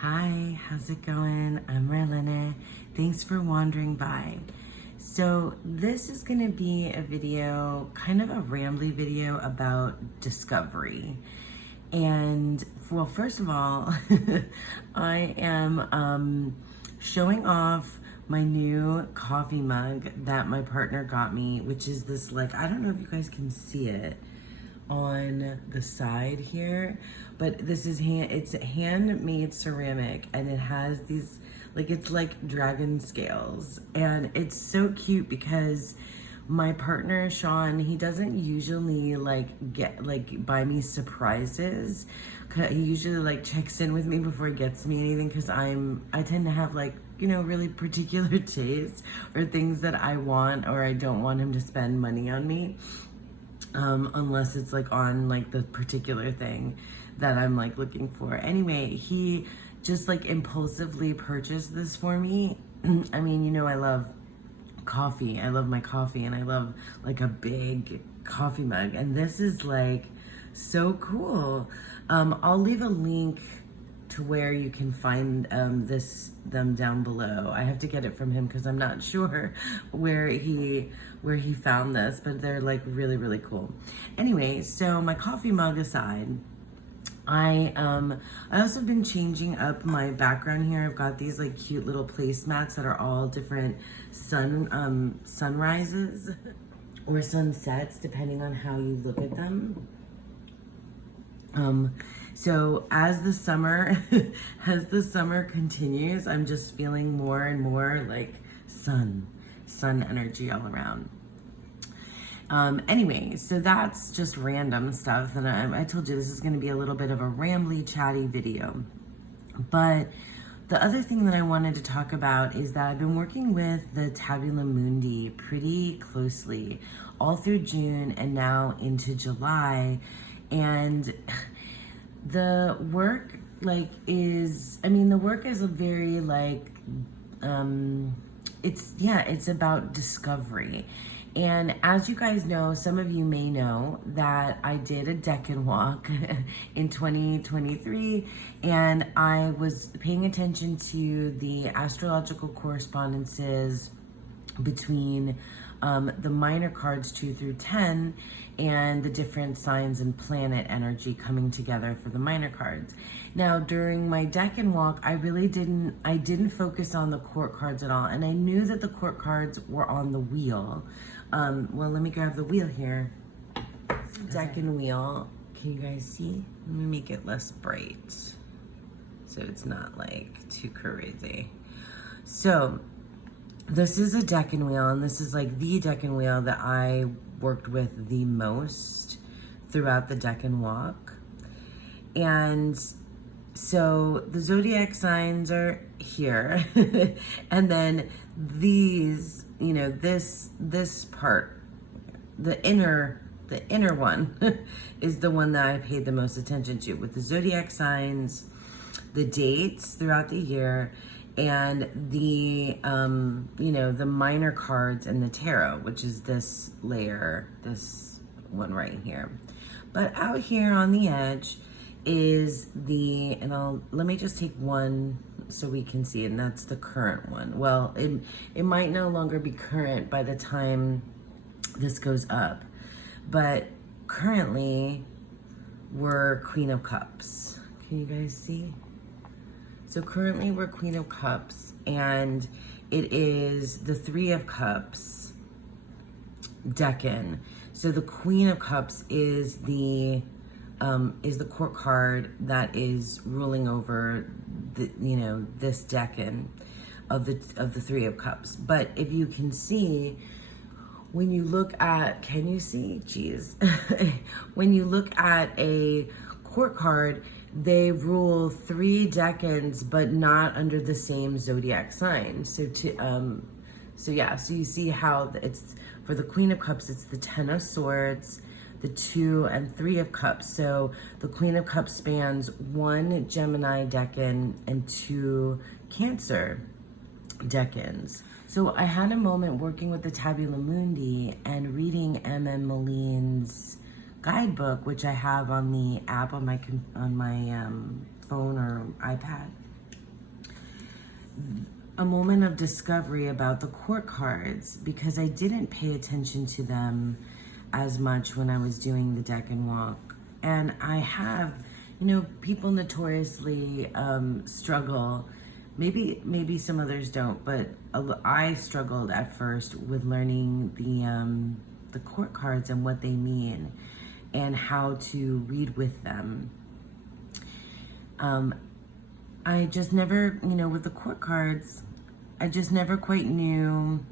Hi, how's it going? I'm Marlene. Thanks for wandering by. So this is going to be a video, kind of a rambly video about discovery. And well, first of all, I am showing off my new coffee mug that my partner got me, which is this, like, I don't know if you guys can see it on the side here, but this is it's handmade ceramic, and it has these, like, it's like dragon scales, and it's so cute because my partner Sean, he doesn't usually buy me surprises. He usually like checks in with me before he gets me anything, because I tend to have, like, you know, really particular tastes or things that I want, or I don't want him to spend money on me. Unless it's like on like the particular thing that I'm like looking for. Anyway, he just like impulsively purchased this for me. I mean, you know, I love coffee. I love my coffee, and I love like a big coffee mug. And this is like so cool. I'll leave a link to where you can find them down below. I have to get it from him because I'm not sure where he found this, but they're like really, really cool. Anyway, so my coffee mug aside, I also have been changing up my background here. I've got these like cute little placemats that are all different sunrises or sunsets, depending on how you look at them. So as the summer continues, I'm just feeling more and more like sun energy all around. Anyway, so that's just random stuff that I told you this is going to be a little bit of a rambly, chatty video. But the other thing that I wanted to talk about is that I've been working with the Tabula Mundi pretty closely all through June and now into July. And the work the work is a very it's about discovery. And as you guys know, some of you may know that I did a Decan walk in 2023, and I was paying attention to the astrological correspondences between the minor cards 2 through 10 and the different signs and planet energy coming together for the minor cards. Now, during my Decan walk, I didn't focus on the court cards at all, and I knew that the court cards were on the wheel. Well, let me grab the wheel here. Decan wheel. Can you guys see? Let me make it less bright so it's not like too crazy. So this is a Decan wheel, and this is like the Decan wheel that I worked with the most throughout the Decan walk. And so the zodiac signs are here. And then these, you know, this part, the inner one is the one that I paid the most attention to, with the zodiac signs, the dates throughout the year, and the the minor cards and the tarot, which is this layer, this one right here. But out here on the edge is let me just take one so we can see, and that's the current one. Well, it might no longer be current by the time this goes up, but currently we're Queen of Cups. Can you guys see? So currently we're Queen of Cups, and it is the 3 of Cups Decan. So the Queen of Cups is the court card that is ruling over this Decan of the 3 of Cups. But if you can see, when you look at, can you see? Geez. When you look at a court card, they rule 3 decans, but not under the same zodiac sign. So you see how it's, for the Queen of Cups, it's the 10 of Swords, the 2 and 3 of Cups. So the Queen of Cups spans 1 Gemini decan and 2 Cancer decans. So I had a moment working with the Tabula Mundi and reading M.M. Moline's guidebook, which I have on the app on my phone or iPad. a moment of discovery about the court cards, because I didn't pay attention to them as much when I was doing the Decan walk. And I have, people notoriously struggle. Maybe some others don't, but I struggled at first with learning the court cards and what they mean and how to read with them. I just never, with the court cards, I just never quite knew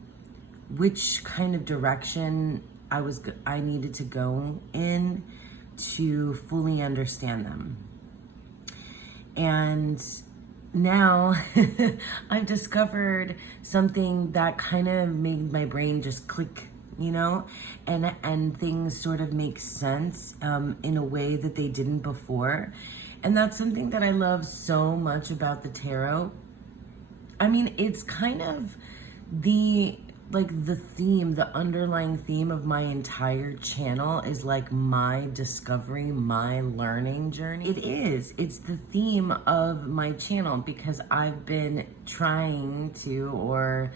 which kind of direction I needed to go in to fully understand them. And now I've discovered something that kind of made my brain just click, and things sort of make sense in a way that they didn't before. And that's something that I love so much about the tarot. I mean, it's kind of the theme, the underlying theme of my entire channel is like my discovery, my learning journey. It's the theme of my channel, because I've been trying to, or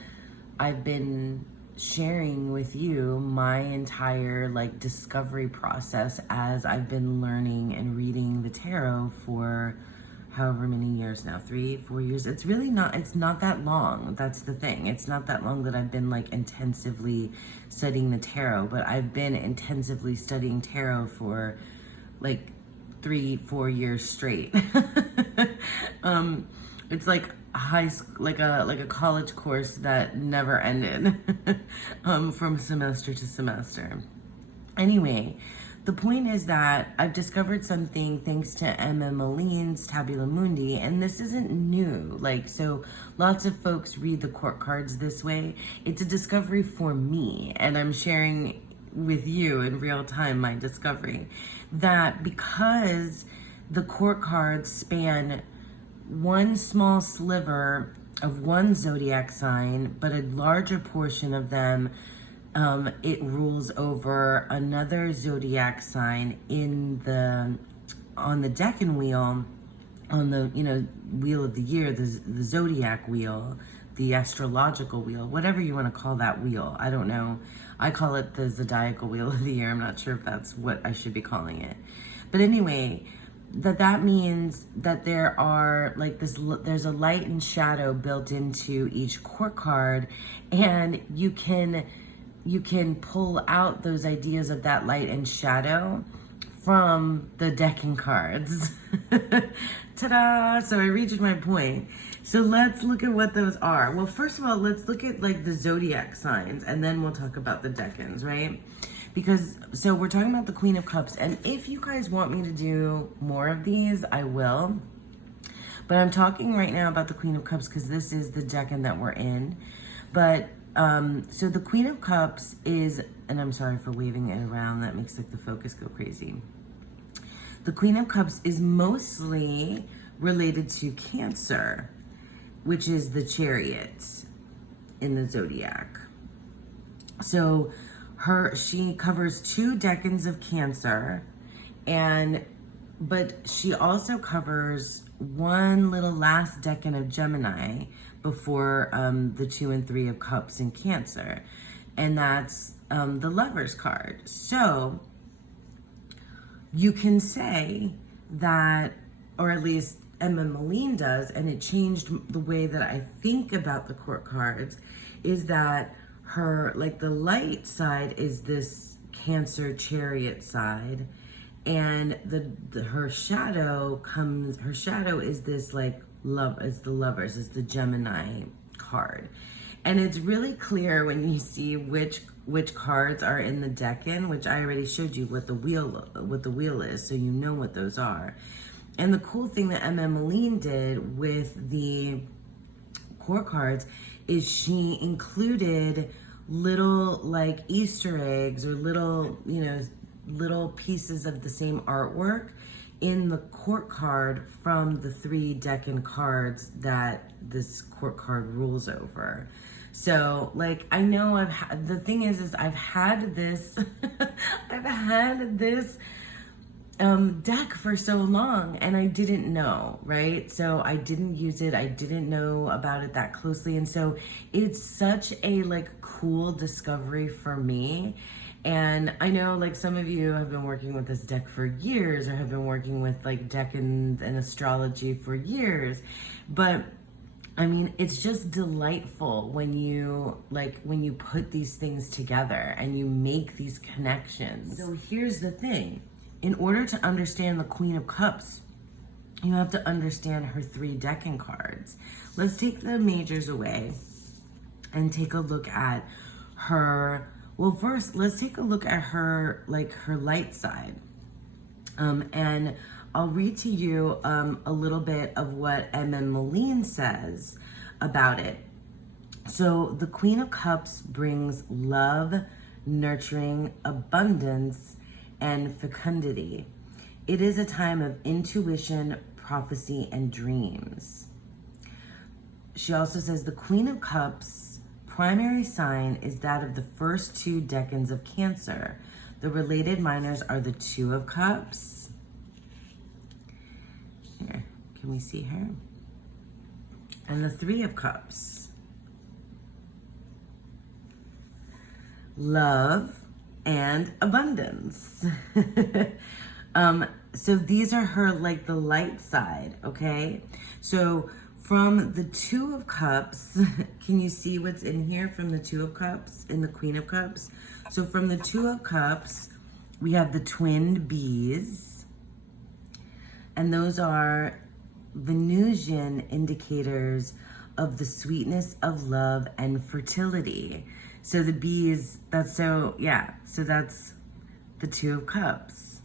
I've been sharing with you my entire discovery process as I've been learning and reading the tarot for however many years now, 3-4 years. It's not that long. That's the thing. It's not that long that I've been intensively studying the tarot, but I've been intensively studying tarot for 3-4 years straight. It's like high school, like a college course that never ended from semester to semester. Anyway, the point is that I've discovered something thanks to Emma Moline's Tabula Mundi, and this isn't new. So lots of folks read the court cards this way. It's a discovery for me, and I'm sharing with you in real time my discovery that because the court cards span one small sliver of one zodiac sign, but a larger portion of them it rules over another zodiac sign on the Decan wheel, on the wheel of the year, the zodiac wheel, the astrological wheel, whatever you want to call that wheel. I don't know. I call it the zodiacal wheel of the year. I'm not sure if that's what I should be calling it. But anyway, that means that there are there's a light and shadow built into each court card, and you can pull out those ideas of that light and shadow from the Decan cards. Ta-da! So I reached my point. So let's look at what those are. Well, first of all, let's look at the zodiac signs, and then we'll talk about the Decans, right? So we're talking about the Queen of Cups, and if you guys want me to do more of these, I will. But I'm talking right now about the Queen of Cups because this is the Decan that we're in. But so the Queen of Cups is, and I'm sorry for waving it around, that makes the focus go crazy. The Queen of Cups is mostly related to Cancer, which is the Chariot in the zodiac. So she covers 2 decans of Cancer, but she also covers one little last decan of Gemini before the 2 and 3 of Cups in Cancer, and that's the Lover's card. So you can say that, or at least Emma Moline does, and it changed the way that I think about the court cards, is that her, the light side is this Cancer Chariot side, and her shadow is this love, is the Lovers, is the Gemini card. And it's really clear when you see which cards are in the Decan, which I already showed you what the wheel is, so you know what those are. And the cool thing that Emma Moline did with the court cards is she included little Easter eggs or little pieces of the same artwork in the court card from the 3 Decan cards that this court card rules over. So I know the thing is I've had this deck for so long, and I didn't know, right? So I didn't use it. I didn't know about it that closely. And so it's such a like cool discovery for me. And I know like some of you have been working with this deck for years or have been working with like decans and astrology for years. But I mean, it's just delightful when you put these things together and you make these connections. So here's the thing. In order to understand the Queen of Cups, you have to understand her 3 decan cards. Let's take the majors away and take a look at her. Well, first, let's take a look at her, like her light side. And I'll read to you a little bit of what M.M. Moline says about it. So the Queen of Cups brings love, nurturing, abundance, and fecundity. It is a time of intuition, prophecy, and dreams. She also says the Queen of Cups' primary sign is that of the first 2 decans of Cancer. The related minors are the 2 of Cups. Here, can we see her? And the 3 of Cups. Love and abundance. So these are her, like the light side, okay? So from the 2 of Cups, can you see what's in here from the 2 of Cups, in the Queen of Cups? So from the 2 of Cups, we have the twin bees, and those are Venusian indicators of the sweetness of love and fertility. So the bees, that's so that's the 2 of Cups,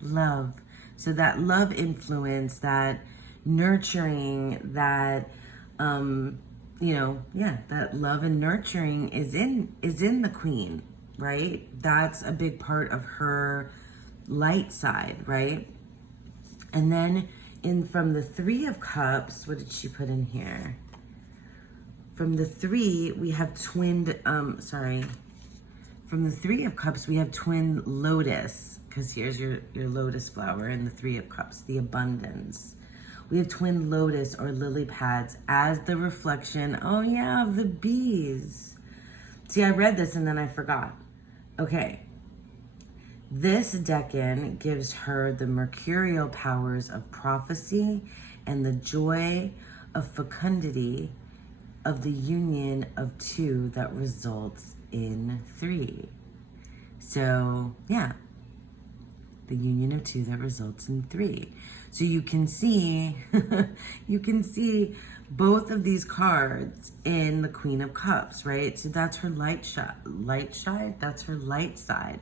love. So that love influence, that nurturing, that, that love and nurturing is in the Queen, right? That's a big part of her light side, right? And then from the 3 of Cups, what did she put in here? From the 3, we have from the 3 of Cups, we have twin lotus, because here's your lotus flower in the 3 of Cups, the abundance. We have twin lotus or lily pads as the reflection, of the bees. See, I read this and then I forgot. Okay. This decan gives her the mercurial powers of prophecy and the joy of fecundity of the union of 2 that results in 3. So, yeah, the union of 2 that results in 3. So you can see, both of these cards in the Queen of Cups, right? So that's her light side, that's her light side.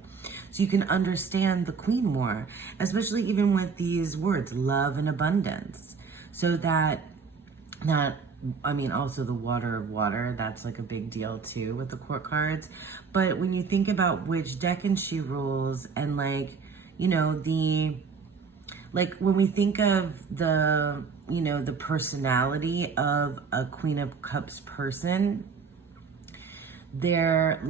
So you can understand the Queen more, especially even with these words, love and abundance. So also the water of water, that's like a big deal too with the court cards. But when you think about which decan she rules and when we think of the personality of a Queen of Cups person, their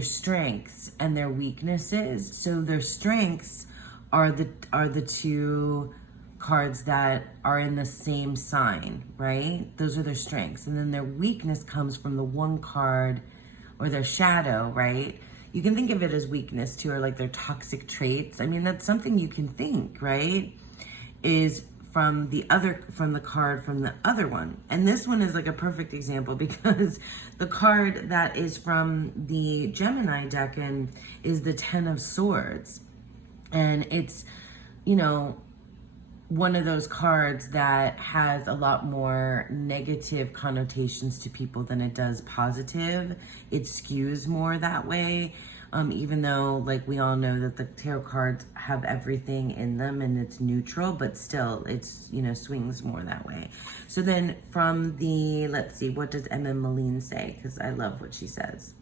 strengths and their weaknesses. So their strengths are the 2 cards that are in the same sign, right? Those are their strengths. And then their weakness comes from the 1 card, or their shadow, right? You can think of it as weakness too, or like their toxic traits. I mean, that's something you can think, right? Is from the card from the other one. And this one is like a perfect example because the card that is from the Gemini decan is the 10 of Swords. And it's, one of those cards that has a lot more negative connotations to people than it does positive. It skews more that way, even though we all know that the tarot cards have everything in them and it's neutral, but still it's, swings more that way. So then from let's see, what does M.M. Moline say? Because I love what she says.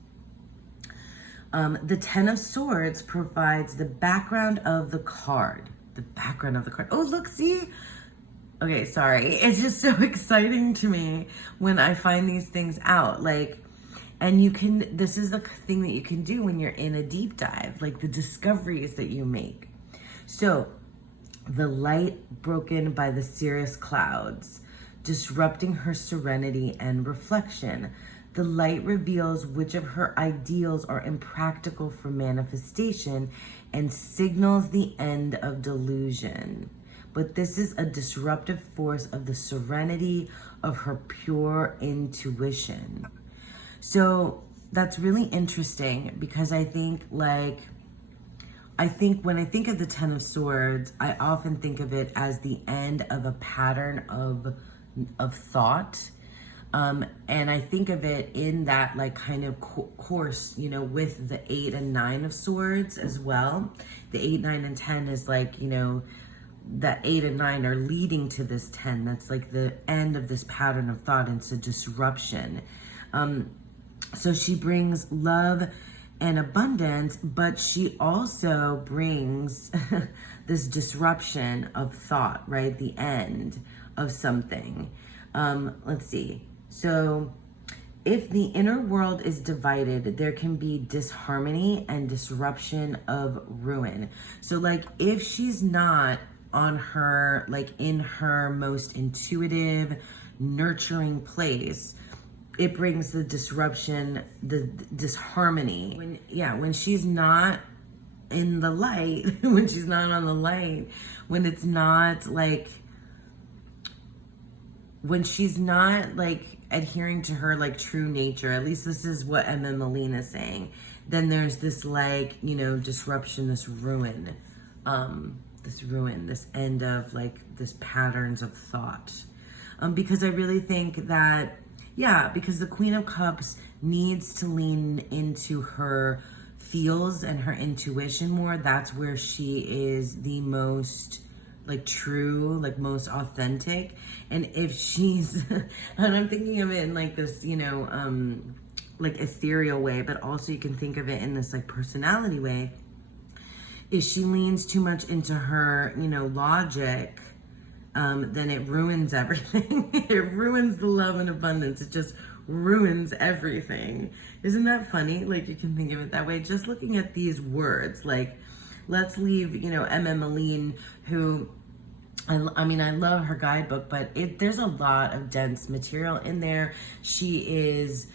The 10 of Swords provides the background of the card. The background of the card. Oh, look, see? Okay, sorry. It's just so exciting to me when I find these things out. And you can, this is the thing that you can do when you're in a deep dive, like the discoveries that you make. So, the light broken by the cirrus clouds, disrupting her serenity and reflection. The light reveals which of her ideals are impractical for manifestation and signals the end of delusion. But this is a disruptive force of the serenity of her pure intuition. So that's really interesting because I think when I think of the Ten of Swords, I often think of it as the end of a pattern of thought. And I think of it in that like kind of course, you know, with the 8 and 9 of Swords as well. The 8, 9, and 10 is like, you know, that 8 and 9 are leading to this 10. That's like the end of this pattern of thought. It's a disruption. So she brings love and abundance, but she also brings this disruption of thought, right? The end of something. Let's see. So if the inner world is divided, there can be disharmony and disruption of ruin. So like if she's not on her, like in her most intuitive, nurturing place, it brings the disruption, the disharmony. When she's not in the light, when she's not on the light, when it's not like, when she's not like adhering to her like true nature, at least this is what Emma Moline is saying, then there's this like, you know, disruption, this ruin, this end of like this patterns of thought. Because I really think that, yeah, because the Queen of Cups needs to lean into her feels and her intuition more. That's where she is the most like true, like most authentic. And if she's, and I'm thinking of it in like this, you know, like ethereal way, but also you can think of it in this like personality way. If she leans too much into her, you know, logic, then it ruins everything. It ruins the love and abundance. It just ruins everything. Isn't that funny? Like you can think of it that way. Just looking at these words, like let's leave, you know, Emma Moline, who, I mean, I love her guidebook, but there's a lot of dense material in there. She is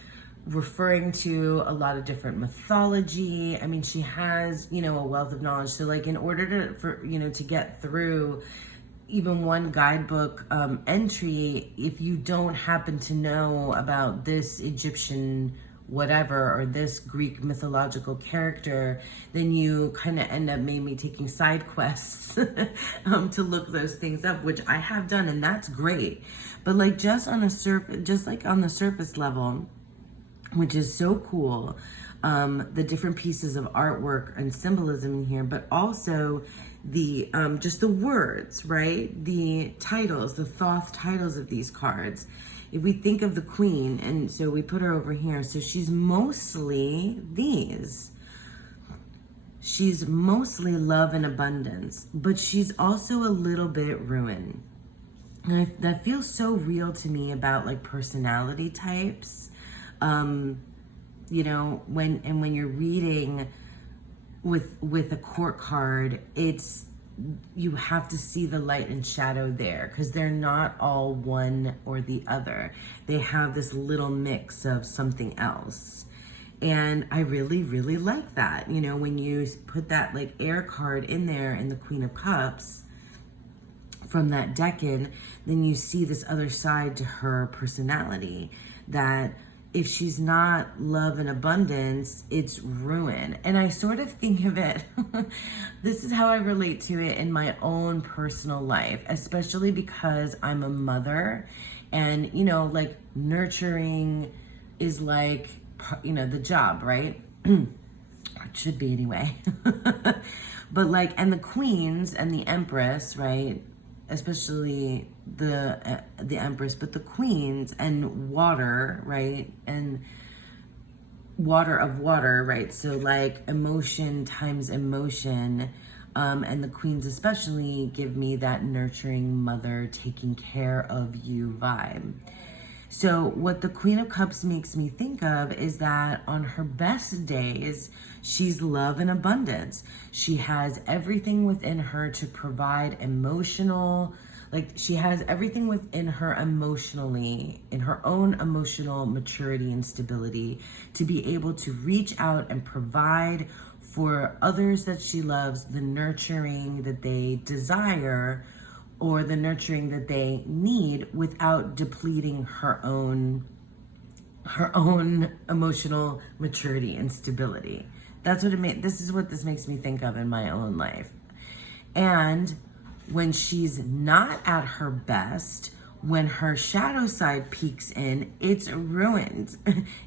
referring to a lot of different mythology. I mean, she has, you know, a wealth of knowledge. So like in order to get through even one guidebook entry, if you don't happen to know about this Egyptian whatever or this Greek mythological character, then you kind of end up maybe taking side quests to look those things up, which I have done, and that's great. But like just on the surface level, which is so cool, the different pieces of artwork and symbolism in here, but also the just the words, right? The titles, the Thoth titles of these cards. If we think of the Queen, and so we put her over here, so she's mostly these. She's mostly love and abundance, but she's also a little bit ruin. And that feels so real to me about like personality types. You know, when you're reading with a court card, you have to see the light and shadow there because they're not all one or the other. They have this little mix of something else. And I really, really like that. You know, when you put that like air card in there in the Queen of Cups from that Decan, then you see this other side to her personality that if she's not love and abundance, it's ruin. And I sort of think of it, this is how I relate to it in my own personal life, especially because I'm a mother and, you know, like nurturing is like, you know, the job, right? It should be anyway. But like, and the queens and the empress, right? Especially the empress, but the queens and water, right? And water of water, right? So like emotion times emotion, and the queens especially give me that nurturing mother taking care of you vibe. So what the Queen of Cups makes me think of is that on her best days, she's love and abundance. She has everything within her to provide emotional, like she has everything within her emotionally, in her own emotional maturity and stability, to be able to reach out and provide for others that she loves the nurturing that they desire, or the nurturing that they need, without depleting her own emotional maturity and stability. That's what this is what this makes me think of in my own life. And when she's not at her best, when her shadow side peeks in, it's ruined.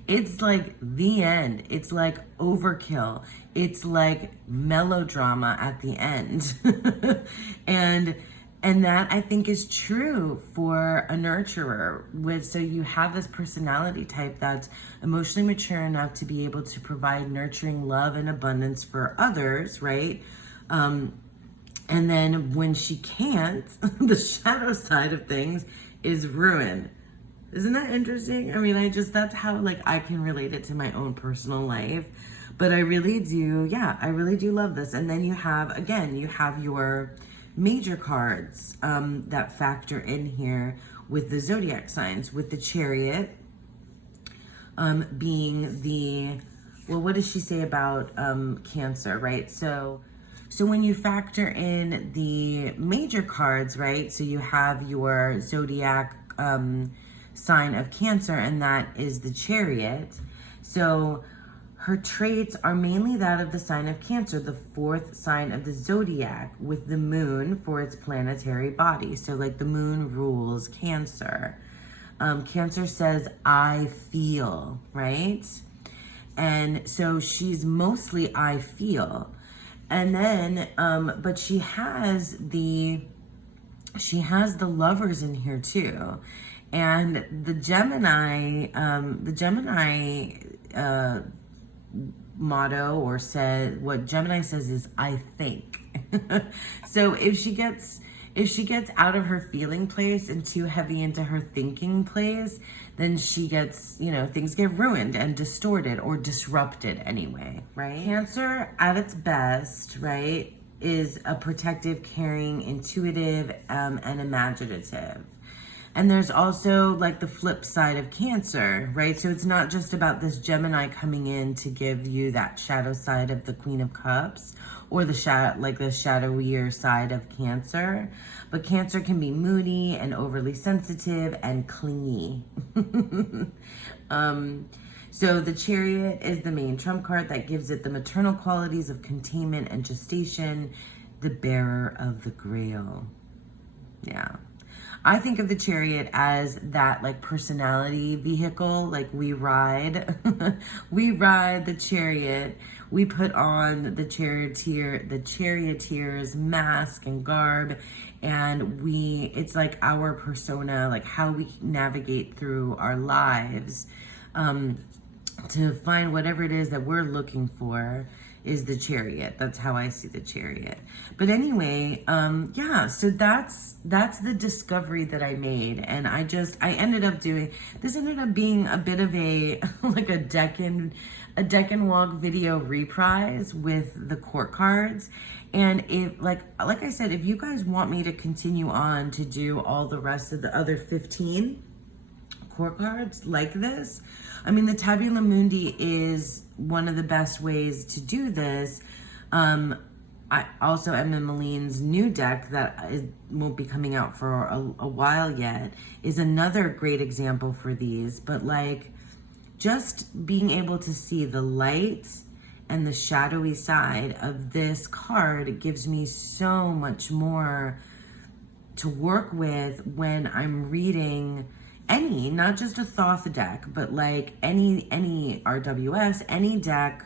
It's like the end. It's like overkill. It's like melodrama at the end. And that, I think, is true for a nurturer. So you have this personality type that's emotionally mature enough to be able to provide nurturing love and abundance for others, right? And then when she can't, the shadow side of things is ruin. Isn't that interesting? I mean, that's how I can relate it to my own personal life. But I really do love this. And then you have your major cards that factor in here with the zodiac signs, with the Chariot being what does she say about Cancer, right? So when you factor in the major cards, right, so you have your zodiac sign of Cancer, and that is the Chariot. So her traits are mainly that of the sign of Cancer, the fourth sign of the zodiac, with the moon for its planetary body. So the moon rules Cancer. Cancer says, I feel, right? And so she's mostly I feel. And then, but she has the lovers in here too. And the Gemini motto, or said, what Gemini says is, I think. So if she gets out of her feeling place and too heavy into her thinking place, then she gets, things get ruined and distorted or disrupted anyway, right? Cancer at its best, right, is a protective, caring, intuitive, and imaginative. And there's also the flip side of Cancer, right? So it's not just about this Gemini coming in to give you that shadow side of the Queen of Cups, or the shadowier side of Cancer. But Cancer can be moody and overly sensitive and clingy. So the Chariot is the main trump card that gives it the maternal qualities of containment and gestation, the bearer of the Grail. Yeah. I think of the Chariot as that personality vehicle. We ride, we ride the Chariot. We put on the charioteer's mask and garb, and it's our persona, how we navigate through our lives, to find whatever it is that we're looking for is the Chariot. That's how I see the Chariot. But anyway, so that's the discovery that I made. And I ended up being a bit of a Decan walk video reprise with the court cards. And if like I said, if you guys want me to continue on to do all the rest of the other 15 court cards like this, I mean, the Tabula Mundi is one of the best ways to do this. I also, Emma Maline's new deck that won't be coming out for a while yet is another great example for these. But just being able to see the light and the shadowy side of this card gives me so much more to work with when I'm reading any, not just a Thoth deck, but any RWS, any deck,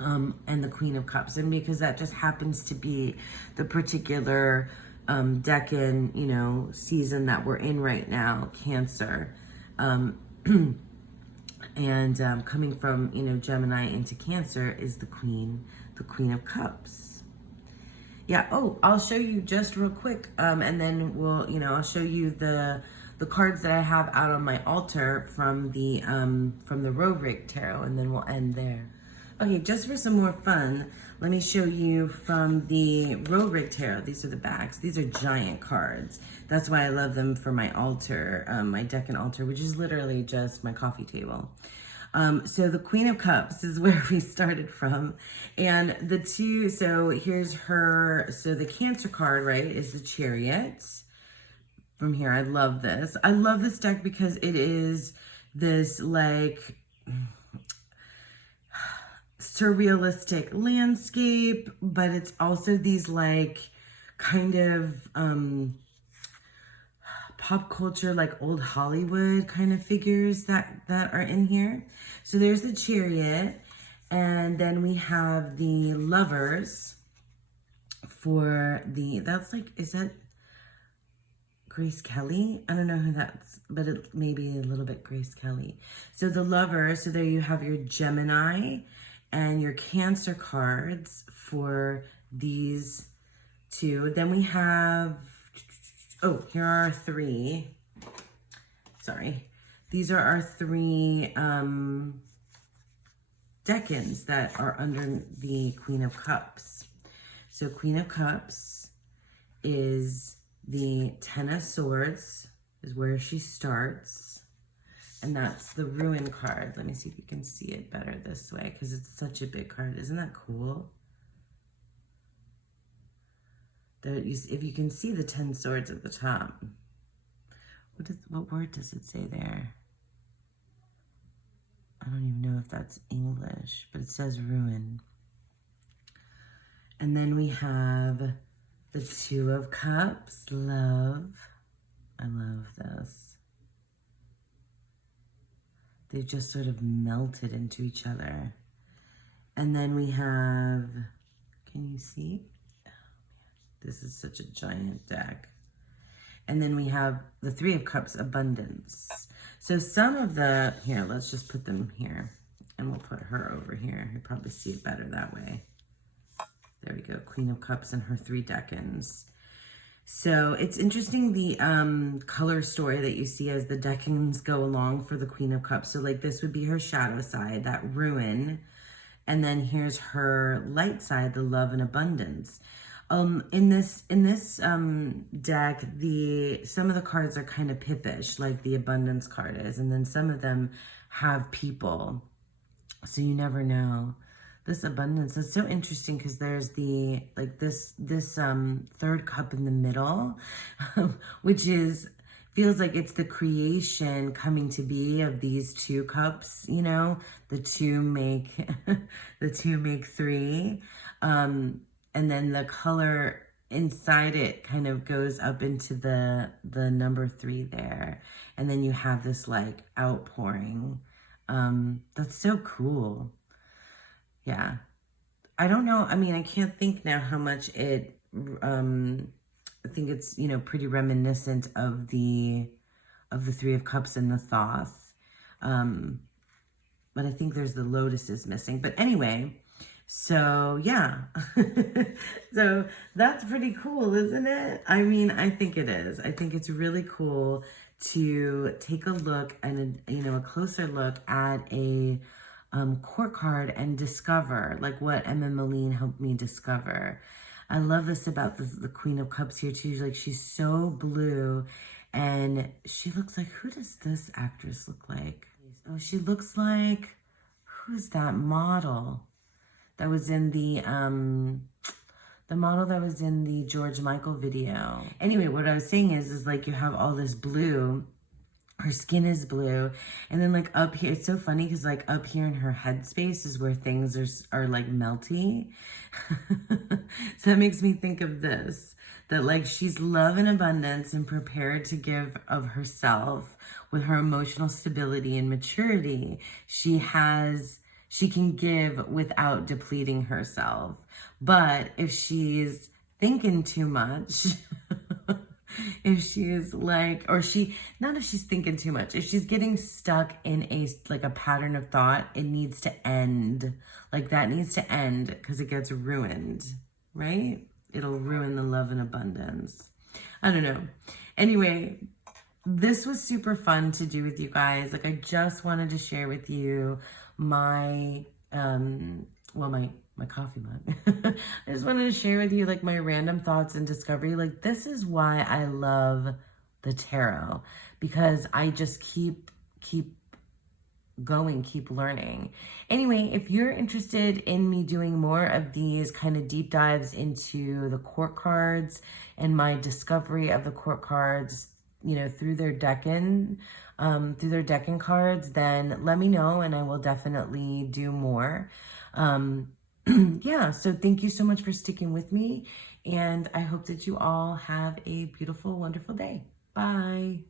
and the Queen of Cups. And because that just happens to be the particular Decan, season that we're in right now, Cancer. And coming from, Gemini into Cancer is the Queen of Cups. Yeah, I'll show you just real quick, and then I'll show you the the cards that I have out on my altar from the Robrick Tarot, and then we'll end there. Okay, just for some more fun, let me show you from the Robrick Tarot. These are the backs. These are giant cards. That's why I love them for my altar, my Decan altar, which is literally just my coffee table. So the Queen of Cups is where we started from. And the two, so here's her, so the Cancer card, right, is the Chariot. From here, I love this. I love this deck because it is this like surrealistic landscape, but it's also these like kind of pop culture, like old Hollywood kind of figures that are in here. So there's the Chariot, and then we have the Lovers for the, that's like, is that Grace Kelly? I don't know who that's, but it may be a little bit Grace Kelly. So the Lovers, so there you have your Gemini and your Cancer cards for these two. Then we have, oh, here are our three. Sorry. These are our three decans that are under the Queen of Cups. So Queen of Cups is the Ten of Swords, is where she starts. And that's the Ruin card. Let me see if you can see it better this way, because it's such a big card. Isn't that cool? If you can see the 10 swords at the top. What word does it say there? I don't even know if that's English, but it says Ruin. And then we have the Two of Cups, love. I love this. They've just sort of melted into each other. And then we have, can you see? Oh, man, this is such a giant deck. And then we have the Three of Cups, abundance. So some of the, here, let's just put them here. And we'll put her over here. You probably see it better that way. There we go, Queen of Cups and her three decans. So it's interesting the color story that you see as the decans go along for the Queen of Cups. So like this would be her shadow side, that Ruin. And then here's her light side, the love and abundance. In this deck, some of the cards are kind of pippish, like the abundance card is, and then some of them have people. So you never know. This abundance is so interesting because there's the, like this third cup in the middle, which feels like it's the creation coming to be of these two cups, you know, the two make three. And then the color inside it kind of goes up into the number 3 there. And then you have this like outpouring. That's so cool. Yeah. I don't know. I mean, I can't think now how much it, I think it's, you know, pretty reminiscent of the Three of Cups and the Thoth. But I think there's the lotuses missing. But anyway, so yeah. So that's pretty cool, isn't it? I mean, I think it is. I think it's really cool to take a look and, you know, a closer look at a court card and discover, like what Emma Moline helped me discover. I love this about the Queen of Cups here too. Like, she's so blue, and she looks like, who does this actress look like? Oh, she looks like, who's that model that was in the model that was in the George Michael video? Anyway, what I was saying is like you have all this blue. Her skin is blue, and then like up here, it's so funny because like up here in her headspace is where things are like melty. So that makes me think of this, that like she's love and abundance and prepared to give of herself with her emotional stability and maturity. She can give without depleting herself. But if she's thinking too much, if she's like, or not if she's thinking too much, if she's getting stuck in a pattern of thought, it needs to end. Like that needs to end because it gets ruined, right? It'll ruin the love and abundance. I don't know. Anyway, this was super fun to do with you guys. Like, I just wanted to share with you my, well, my coffee mug. I just wanted to share with you like my random thoughts and discovery. Like, this is why I love the tarot, because I just keep going, keep learning. Anyway, if you're interested in me doing more of these kind of deep dives into the court cards and my discovery of the court cards, you know, through their Decan, cards, then let me know and I will definitely do more. Yeah, so thank you so much for sticking with me, and I hope that you all have a beautiful, wonderful day. Bye.